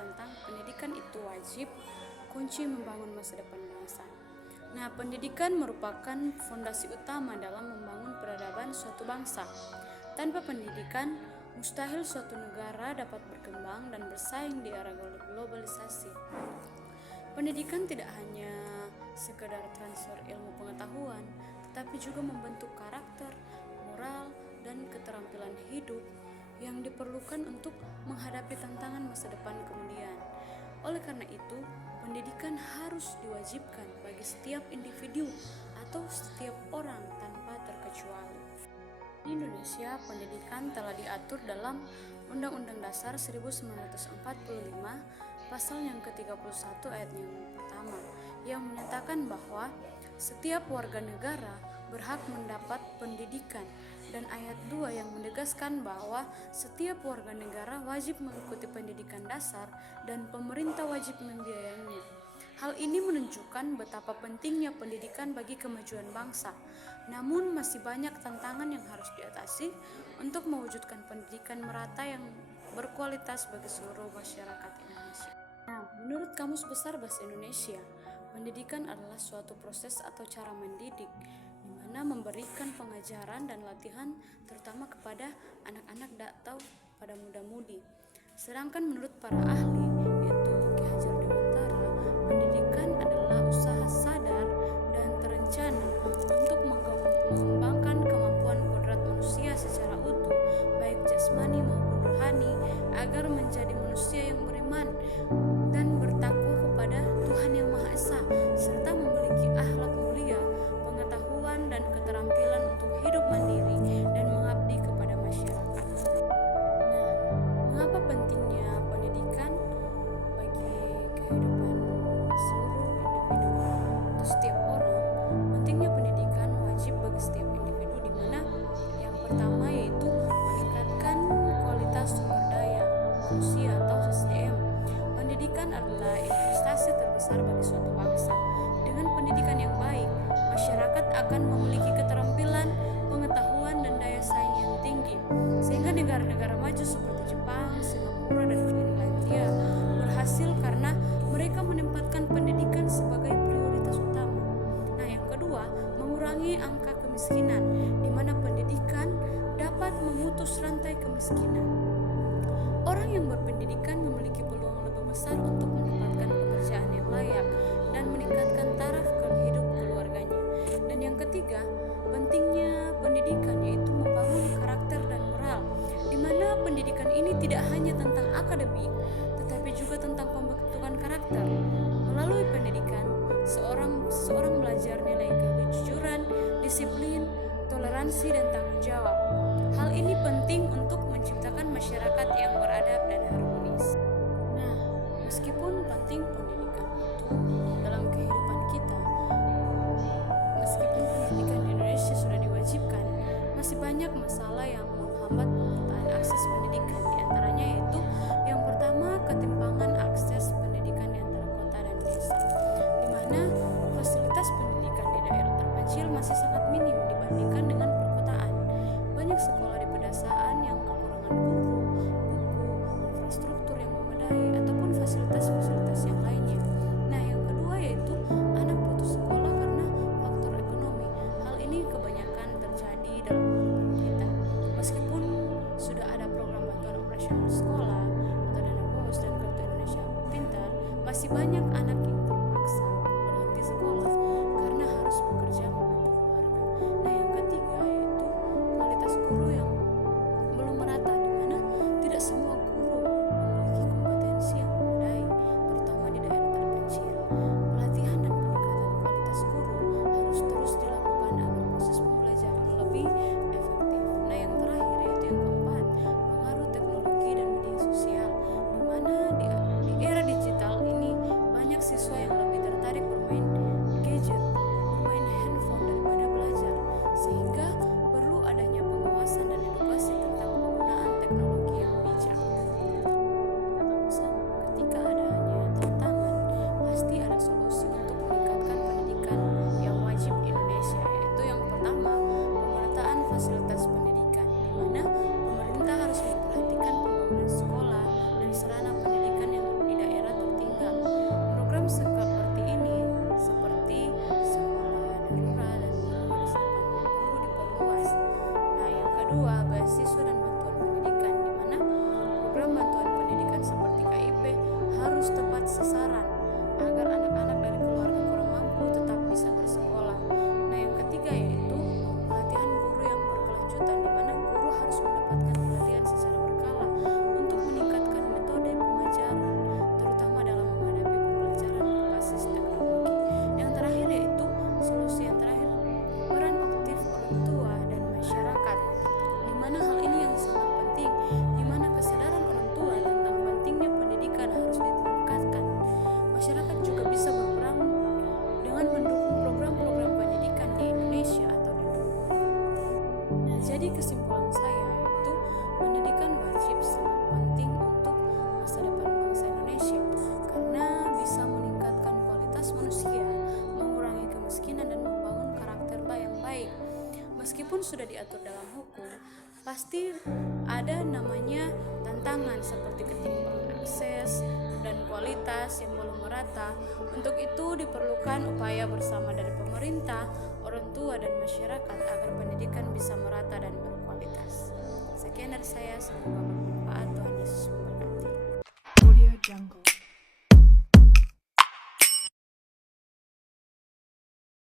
tentang pendidikan itu wajib, kunci membangun masa depan bangsa. Nah, pendidikan merupakan fondasi utama dalam membangun peradaban suatu bangsa. Tanpa pendidikan, mustahil suatu negara dapat berkembang dan bersaing di era globalisasi. Pendidikan tidak hanya sekedar transfer ilmu pengetahuan, tetapi juga membentuk karakter, moral, dan keterampilan hidup yang diperlukan untuk menghadapi tantangan masa depan kemudian. Oleh karena itu, pendidikan harus diwajibkan bagi setiap individu atau setiap orang tanpa terkecuali. Di Indonesia, pendidikan telah diatur dalam Undang-Undang Dasar 1945 pasal yang ke-31 ayat yang pertama yang menyatakan bahwa setiap warga negara berhak mendapat pendidikan, dan ayat 2 yang menegaskan bahwa setiap warga negara wajib mengikuti pendidikan dasar dan pemerintah wajib membiayainya. Hal ini menunjukkan betapa pentingnya pendidikan bagi kemajuan bangsa. Namun masih banyak tantangan yang harus diatasi untuk mewujudkan pendidikan merata yang berkualitas bagi seluruh masyarakat Indonesia. Nah, menurut Kamus Besar Bahasa Indonesia, pendidikan adalah suatu proses atau cara mendidik di mana memberikan pengajaran dan latihan terutama kepada anak-anak atau pada muda-mudi. Sedangkan menurut para ahli, yaitu Ki Hajar Dewantara, pendidikan adalah usaha sadar dan terencana untuk mengembangkan kemampuan kodrat manusia secara utuh, baik jasmani maupun rohani, agar menjadi manusia yang beriman dan bertakwa kepada Tuhan Yang Maha Esa, serta memiliki akhlak mulia, pengetahuan dan keterampilan untuk hidup mandiri dan mengabdi kepada masyarakat. Nah, mengapa pentingnya pendidikan bagi kehidupan seluruh individu atau setiap orang? Pentingnya pendidikan wajib bagi setiap individu, di mana yang pertama yaitu meningkatkan kualitas sumber daya manusia atau SDM. Pendidikan adalah investasi terbesar bagi suatu bangsa. Dengan pendidikan yang baik, masyarakat akan memiliki keterampilan, pengetahuan, dan daya saing yang tinggi, sehingga negara-negara maju seperti Jepang, Singapura, dan Finlandia berhasil karena mereka menempatkan pendidikan sebagai prioritas utama. Nah, yang kedua, mengurangi angka kemiskinan, di mana pendidikan dapat memutus rantai kemiskinan. Orang yang berpendidikan memiliki peluang lebih besar untuk mendapatkan pekerjaan yang layak dan meningkatkan taraf hidup keluarganya. Dan yang ketiga, pentingnya pendidikan yaitu membangun karakter dan moral, di mana pendidikan ini tidak hanya tentang akademik, tetapi juga tentang pembentukan karakter. Melalui pendidikan, seorang belajar nilai kejujuran, disiplin, toleransi, dan tanggung jawab. Hal ini penting untuk menciptakan masyarakat yang beradab dan harmonis. Nah, meskipun penting pendidikan itu dalam kehidupan kita, meskipun pendidikan di Indonesia sudah diwajibkan, masih banyak masalah yang menghambat pemertaan akses pendidikan. Di antaranya yaitu yang pertama, ketimpangan akses pendidikan di antara kota dan desa, di mana fasilitas pendidikan di daerah terpencil masih sangat minim dibandingkan dengan perkotaan. Banyak sekolah di pedesaan yang kekurangan guru, buku, infrastruktur yang memadai, ataupun fasilitas-fasilitas yang lainnya. Nah, yang kedua yaitu anak putus sekolah karena faktor ekonomi. Hal ini kebanyakan terjadi dalam kehidupan kita. Meskipun sudah ada program bantuan operasional sekolah atau dana BOS dan Kartu Indonesia Pintar, masih banyak anak yang terpaksa berhenti sekolah karena harus bekerja membantu keluarga. Nah, yang ketiga yaitu kualitas guru yang belum merata, di mana tidak semua guru memiliki kompetensi yang memadai, terutama di daerah terpencil. Pelatihan dan peningkatan kualitas guru harus terus dilakukan agar proses pembelajaran lebih efektif. Nah, yang terakhir yaitu yang keempat, pengaruh teknologi dan media sosial, di mana di era digital ini banyak siswa sasaran agar anak-anak dari keluarga kurang mampu tetap bisa bersekolah. Nah, yang ketiga yaitu pelatihan guru yang berkelanjutan, di mana guru harus mendapatkan pelatihan secara berkala untuk meningkatkan metode pengajaran, terutama dalam menghadapi pembelajaran berbasis teknologi. Yang terakhir yaitu solusi yang terakhir, peran aktif orang tua dan masyarakat, di mana hal ini yang sangat penting, di mana kesadaran orang tua tentang pentingnya pendidikan harus ditingkatkan. Masyarakat juga bisa berperan dengan mendukung program-program pendidikan di Indonesia atau di dunia. Jadi kesimpulan saya yaitu pendidikan wajib sangat penting untuk masa depan bangsa Indonesia karena bisa meningkatkan kualitas manusia, mengurangi kemiskinan dan membangun karakter yang baik. Meskipun sudah diatur dalam hukum, pasti ada namanya tantangan seperti ketimpangan akses dan kualitas yang belum merata. Untuk itu diperlukan upaya bersama dari pemerintah, orang tua dan masyarakat agar pendidikan bisa merata dan berkualitas. Sekian dari saya, semoga bermanfaat. Tuhan Yesus memberkati. Audio Jungle.